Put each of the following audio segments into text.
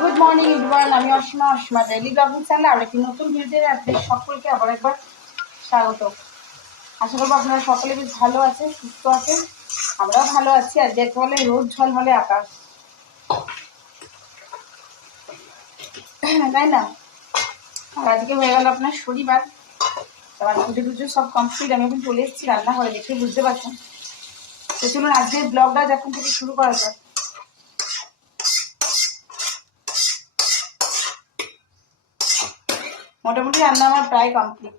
Good morning everyone, আমি Asima daily blogging চ্যানেলে আর একটি নতুন ভিডিওতে আপনাদের সকলকে আবার একবার স্বাগত। আশা করবো আপনারা সকলে বেশ ভালো আছেন, সুস্থ আছেন, আমরাও ভালো আছি। আর দেখতে বলে রোদ ঝলমলে আকাশ, তাই না? আর আজকে হয়ে গেল আপনার শনিবার। আমার পুজো সব কমপ্লিট, আমি এখন চলে এসেছি রান্নাঘরে, দেখে বুঝতে পারছেন। তো চলুন আজকে ব্লগটা যখন থেকে শুরু করা যাক। মোটামুটি রান্না আমার প্রায় কমপ্লিট।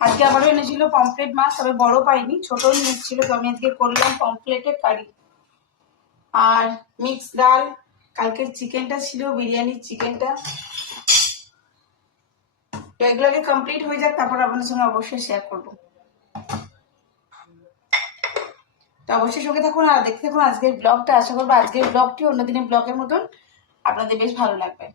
আজকে আবারও এনেছিল পমফ্লেট মাছ, তবে বড় পাইনি, ছোট নিয়েছিল। তো আমি আজকে করলাম পমফ্লেটের কারি আর মিক্স ডাল। কালকের চিকেনটা ছিল, বিরিয়ানির চিকেনটা। তো এগুলোকে কমপ্লিট হয়ে যাক, তারপর আপনাদের সঙ্গে অবশ্যই শেয়ার করবো। তো অবশ্যই সঙ্গে থাকুন আর দেখতে থাকুন আজকের ব্লগটা। আশা করবো আজকের ব্লগটি অন্যদিনের ব্লগের মতন আপনাদের বেশ ভালো লাগবে।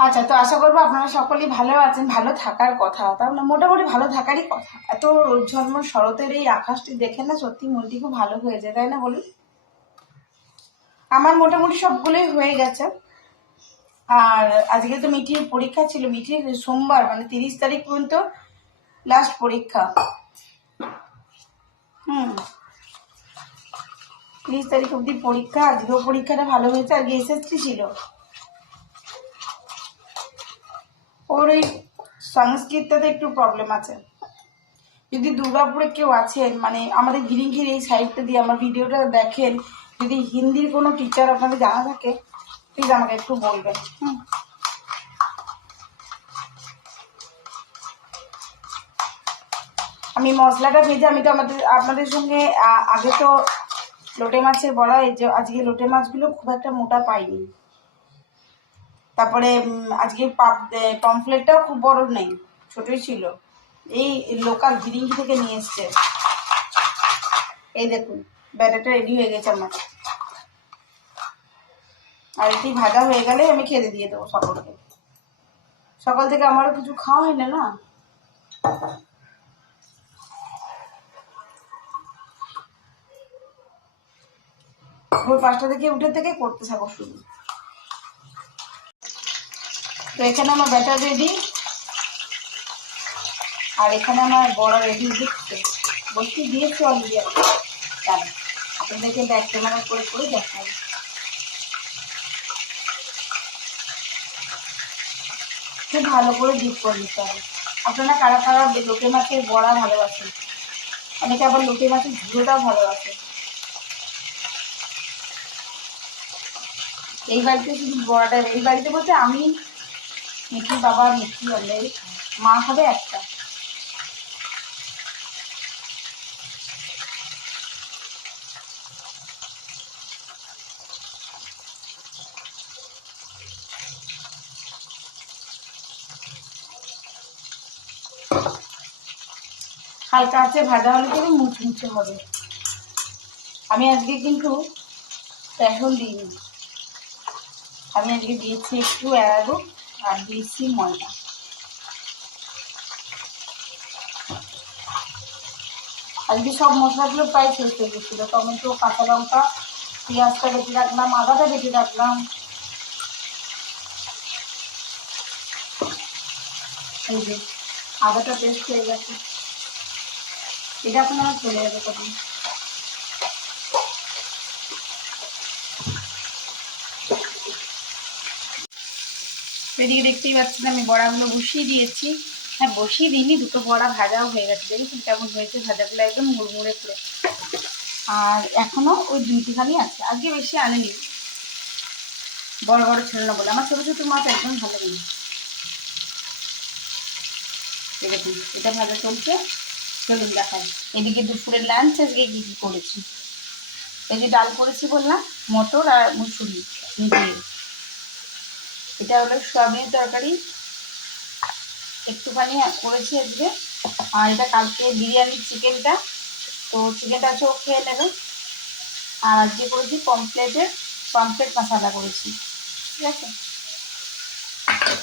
আচ্ছা, তো আশা করবো আপনারা সকলেই ভালো আছেন, ভালো থাকার কথা, তাহলে মোটামুটি ভালো থাকারই কথা। এত রোদ ঝলমল শরতের এই আকাশটি দেখে না সত্যি মনটি খুব ভালো হয়ে যায়, তাই না বলুন? আমার মোটামুটি সবগুলোই হয়ে গেছে। আর আজকে তো মিঠির পরীক্ষা ছিল, মিঠির সোমবার মানে 30 তারিখ পর্যন্ত লাস্ট পরীক্ষা। 30 তারিখ অব্দি পরীক্ষা। আজকেও পরীক্ষাটা ভালো হয়েছে, আজকে এসএসসি ছিল। ওর ওই সংস্কৃতটাতে একটু প্রবলেম আছে। যদি দুর্গাপুরে কেউ আছেন, মানে আমাদের ঘিরিঘির এই সাইডটা দিয়ে আমার ভিডিওটা দেখেন, যদি হিন্দির কোনো টিচার আপনাদের জানা থাকে প্লিজ আমাকে একটু বলবেন। আমি মশলাটা ভেজে আমি তো আপনাদের সঙ্গে আগে তো লোটে মাছের বড়া, এই যে আজকে লোটে মাছগুলো খুব একটা মোটা পাইনি। তারপরে আজকে পমফ্লেটটাও খুব বড় নেই, ছোটই ছিল। এই লোকাল ঘিরিঙ্গি থেকে নিয়ে এসছে। এই দেখুন ব্যাটারটা রেডি হয়ে গেছে আমার। আর এটি ভাজা হয়ে গেলে আমি খেতে দিয়ে দেবো সকলকে। সকাল থেকে আমারও কিছু খাওয়া হয় না। ভোর 5টা থেকে উঠে থেকে করতে থাকো শুরু। তো এখানে আমার ব্যাটার রেডি, আর এখানে আমার বড়া রেডি দিচ্ছে, বসিয়ে দিয়েছি অলরেডি। দাঁড়ান আপনাদেরকে ব্যাক ক্যামেরা করে করে দেখাই। খুব ভালো করে ডিপ করে নিতে হবে। আপনারা কারা কারা লোটে মাছের বড়া ভালোবাসেন, অনেকে আবার লোটে মাছের ঝুড়োটাও ভালোবাসে। এই বাড়িতে শুধু বড়াটা, এই বাড়িতে বলতে আমি, মিঠির বাবা, মিঠি অলরেডি, মা খাবে একটা। হালকা আছে ভাজা হলে কিন্তু মুচমুচে হবে। আমি আজকে কিন্তু বেসন দিইনি, আমি আজকে দিয়েছি একটু অ্যারারুট আর দিয়েছি ময়দা। আজকে সব মশলাগুলো প্রায় শেষ হয়ে গেছিলো। টমেটো, কাঁচা লঙ্কা, পেঁয়াজটা বেটে রাখলাম, আদাটা বেটে রাখলাম। এই যে আদাটা পেস্ট হয়ে গেছে, এটা এখন আমার চলে যাবে কখন। এদিকে দেখতেই পাচ্ছেন আমি বড়াগুলো বসিয়ে দিয়েছি। হ্যাঁ, বসিয়ে দিইনি, দুটো বড়া ভাজাও হয়ে গেছে। দেখেছেন কেমন হয়েছে ভাজাগুলো, একদম মুড়মুড়ে করে। আর এখনো ওই দুইটিখানি আছে, আজকে বেশি আনেনি, বড় বড় ছিল না বলে। আমার ছোটো ছোটো মাছ একদম ভালো লাগে। দেখুন এটা ভাজা চলছে, চলুন দেখাই। এদিকে দুপুরের লাঞ্চ আজকে কী কী করেছি। এই যে ডাল করেছি বললাম, মটর আর মুসুরি দিয়ে। এটা হলো সয়াবিনের তরকারি, একটুখানি করেছি আজকে। আর এটা কালকে বিরিয়ানির চিকেনটা, তো চিকেনটা আছে ও খেয়ে নেবে। আর আজকে করেছি পমফ্লেট মশলা করেছি, ঠিক আছে।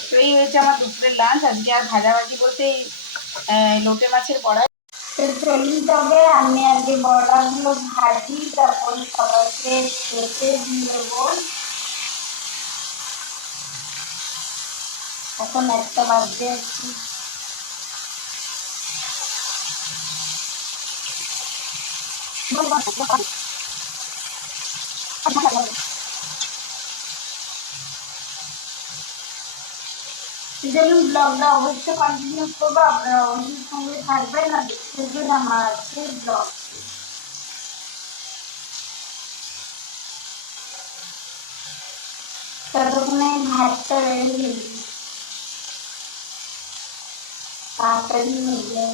তো এই হয়েছে আমার দুপুরের লাঞ্চ আজকে। আর ভাজাভাজি বলতে লোটে মাছের বড়া। তো চলুন তবে আমি আজকে বড়াগুলো ভাজি, তারপরে সবাইকে খেতে দিয়ে দেবো। এখন 1টা বাজতে যাচ্ছি। চলুন ব্লগটা অবশ্যই কন্টিনিউ করবো, আপনারা অবশ্যই সঙ্গে থাকবেন আর দেখবেন আমার আজকের ব্লগ। ততক্ষণে ভাতটা রেডি, তাড়াতাড়ি নিয়ে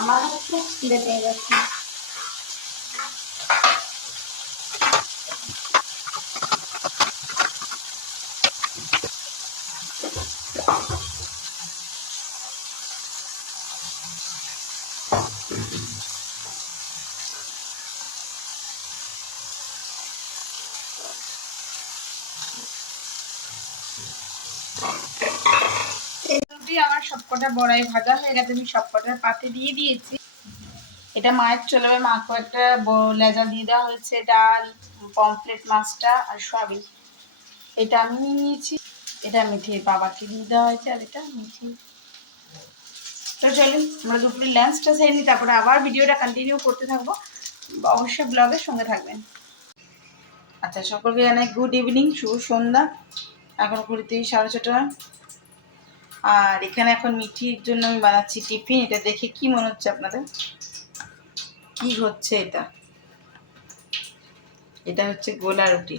আমার হচ্ছে খিদে পেয়ে গেছে। আমার সবকটা বড়াই ভাজা হয়ে গেছে, আমি সবকটার পাতে দিয়ে দিয়েছি। এটা মায়ের চলে যাবে, মাকেও একটা লেজা দিয়ে দেওয়া হয়েছে, ডাল, পমফ্লেট মাছটা আর সয়াবিন। এটা আমি নিয়ে নিয়েছি, এটা মিঠির বাবাকে দিয়ে দেওয়া হয়েছে, আর এটা মিঠি। তো চলুন আমরা দুপুরের লাঞ্চটা সেরে নিই, তারপরে আবার ভিডিওটা কন্টিনিউ করতে থাকবো, অবশ্যই ব্লগের সঙ্গে থাকবেন। আচ্ছা, সকলকে জানাই গুড ইভিনিং, শুভ সন্ধ্যা। এখন ঘুরতেই 6:30। আর এখানে এখন মিঠির জন্য আমি বানাচ্ছি টিফিন। এটা দেখে কি মনে হচ্ছে আপনাদের? কি হচ্ছে এটা? এটা হচ্ছে গোলা রুটি।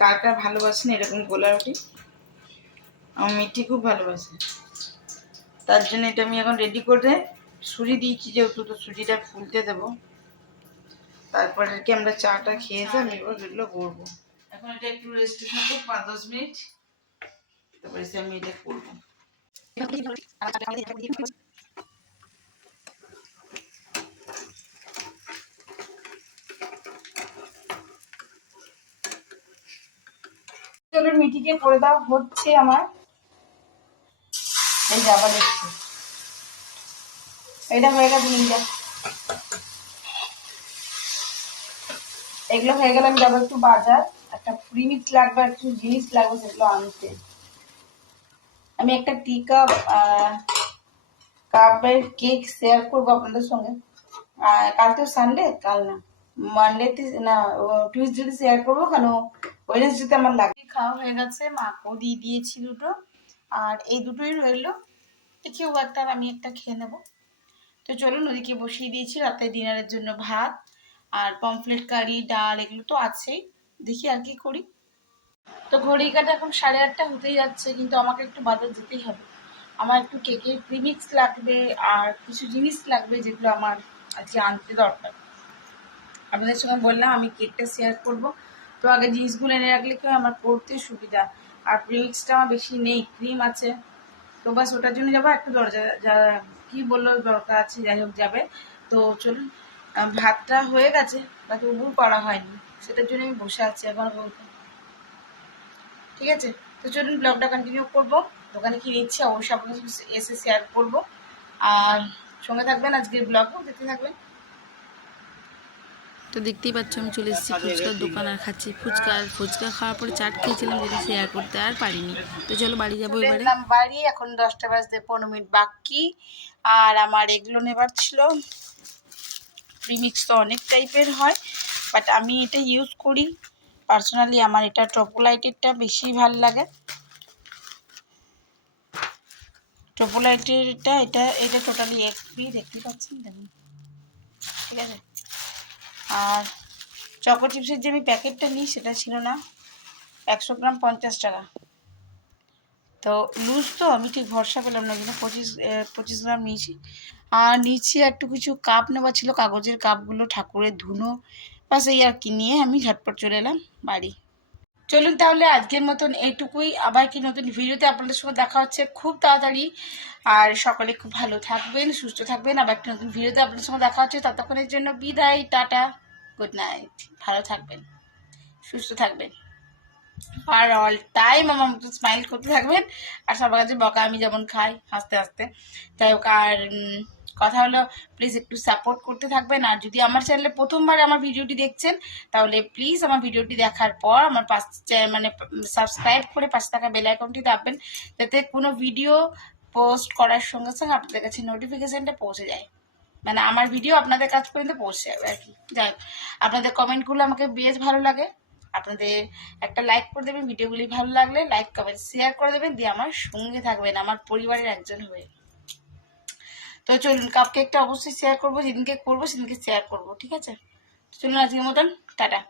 কার কার ভালোবাসেন এরকম গোলা রুটি? আমার মিঠি খুব ভালোবাসে, তার জন্য এটা আমি এখন রেডি করে সুজি দিয়েছি যেহেতু, তো সুজিটা ফুলতে দেবো, তারপরে কি আমরা চাটা খেয়ে যাবো, এবার এগুলো করবো। এখন এটা একটু রেস্টে থাকুক 5-10 মিনিট, তারপরে আমি এটা করবো। চলো মিঠিকে করে দেওয়া হচ্ছে আমার। এই যাবা দেখছি, এটা হয়ে গেছে নিয়ে। এগুলো হয়ে গেলে আমি যাবো একটু বাজার, একটা প্রিমিক্স লাগবে, একটু জিনিস লাগবে, সেগুলো আনতে। আমি একটা টি কাপের কেক শেয়ার করবো আপনাদের সঙ্গে। কাল তো সানডে, কাল না মানডেতে না, টিউসডেতে শেয়ার করবো, কেন ওয়েডনেসডেতে আমার লাগে। খাওয়া হয়ে গেছে, মাকেও দিয়ে দিয়েছি দুটো, আর এই দুটোই রইলো, কেউ একটা আর আমি একটা খেয়ে নেবো। তো চলুন ওদিকে বসিয়ে দিয়েছি রাতে ডিনারের জন্য ভাত আর পমফ্লেট কারি, ডাল, এগুলো তো আছেই। দেখি আর কি করি। তো ঘড়ি কাটা এখন 8:30 হতেই যাচ্ছে, কিন্তু আমাকে একটু বাজার যেতেই হবে। আমার একটু কেকের প্রিমিক্স লাগবে আর কিছু জিনিস লাগবে যেগুলো আমার আজকে আনতে দরকার। আপনাদের সঙ্গে বললাম আমি কেকটা শেয়ার করব, তো আগে জিনিসগুলো এনে রাখলে কেউ আমার করতে সুবিধা। আর প্রিমিক্সটা আমার বেশি নেই, ক্রিম আছে, তো বাস ওটার জন্য যাবো। একটু দরজা যা কি বললো দরকার আছে, যাই হোক যাবে। তো চলুন, ভাতটা হয়ে গেছে বা তবুও করা হয়নি, সেটার জন্য আমি বসে আছি এখন বলতে। ঠিক আছে, তো চলুন ব্লগটা কন্টিনিউ করবো। দোকানে কি নিচ্ছে অবশ্যই আপনাদের এসে শেয়ার করবো, আর সঙ্গে থাকবেন, আজকের ব্লগও দেখতে থাকবেন। তো দেখতেই পাচ্ছ আমি চলে এসেছি ফুচকার দোকান আর খাচ্ছি ফুচকা। আর ফুচকা খাওয়ার পরে চাট খেয়েছিলাম, যেটা শেয়ার করতে আর পারিনি। তো চলো বাড়ি যাবো এবারে। বাড়ি এখন 10টা বাজতে 15 মিনিট বাকি। আর আমার এগুলো নেবার ছিল, প্রিমিক্স তো অনেক টাইপের হয়, বাট আমি এটা ইউজ করি পার্সোনালি, আমার এটা ট্রোপোলাইটেরটা বেশি ভালো লাগে। ট্রোপোলাইটেরটা এটা এটা টোটালি এক ফ্রি, দেখতে পাচ্ছেন, দেখুন, ঠিক আছে। আর চকো চিপসের যে আমি প্যাকেটটা নিই সেটা ছিল না, 100 গ্রাম 50 টাকা। তো লুজ তো আমি ঠিক ভরসা পেলাম না, কিন্তু 25 গ্রাম নিয়েছি। আর নিচে একটু কিছু কাপ নেওয়া ছিল, কাগজের কাপগুলো, ঠাকুরের ধুনো, বাস এই আর কি নিয়ে আমি ঝটপট চলে এলাম বাড়ি। চলুন তাহলে আজকের মতন এইটুকুই, আবার কি নতুন ভিডিওতে আপনাদের সঙ্গে দেখা হচ্ছে খুব তাড়াতাড়ি। আর সকলে খুব ভালো থাকবেন, সুস্থ থাকবেন, আবার একটা নতুন ভিডিওতে আপনাদের সঙ্গে দেখা হচ্ছে। ততক্ষণের জন্য বিদায়, টাটা, গুড নাইট। ভালো থাকবেন, সুস্থ থাকবেন, আর অল টাইম আমার মতো স্মাইল করতে থাকবেন। আর সবার কাছে বকা আমি যেমন খাই হাসতে হাসতে। যাই হোক, আর কথা হলো প্লিজ একটু সাপোর্ট করতে থাকবেন। আর যদি আমার চ্যানেলে প্রথমবার আমার ভিডিওটি দেখছেন তাহলে প্লিজ আমার ভিডিওটি দেখার পর আমার মানে সাবস্ক্রাইব করে পাশে থাকা বেল আইকনটি দাববেন, যাতে কোনো ভিডিও পোস্ট করার সঙ্গে সঙ্গে আপনাদের কাছে নোটিফিকেশনটা পৌঁছে যায়, মানে আমার ভিডিও আপনাদের কাছ পর্যন্ত পৌঁছে যাবে আর কি। যাই হোক, আপনাদের কমেন্টগুলো আমাকে বেশ ভালো লাগে। আপনাদের একটা লাইক করে দেবেন, ভিডিওগুলি ভালো লাগলে লাইক কমেন্ট শেয়ার করে দেবেন, দিয়ে আমার সঙ্গে থাকবেন, আমার পরিবারের একজন হয়ে। তো চলুন, কাপ কেকটা অবশ্যই শেয়ার করবো, যেদিনকে করবো সেদিনকে শেয়ার করবো, ঠিক আছে? চলুন আজকের মতন টাটা।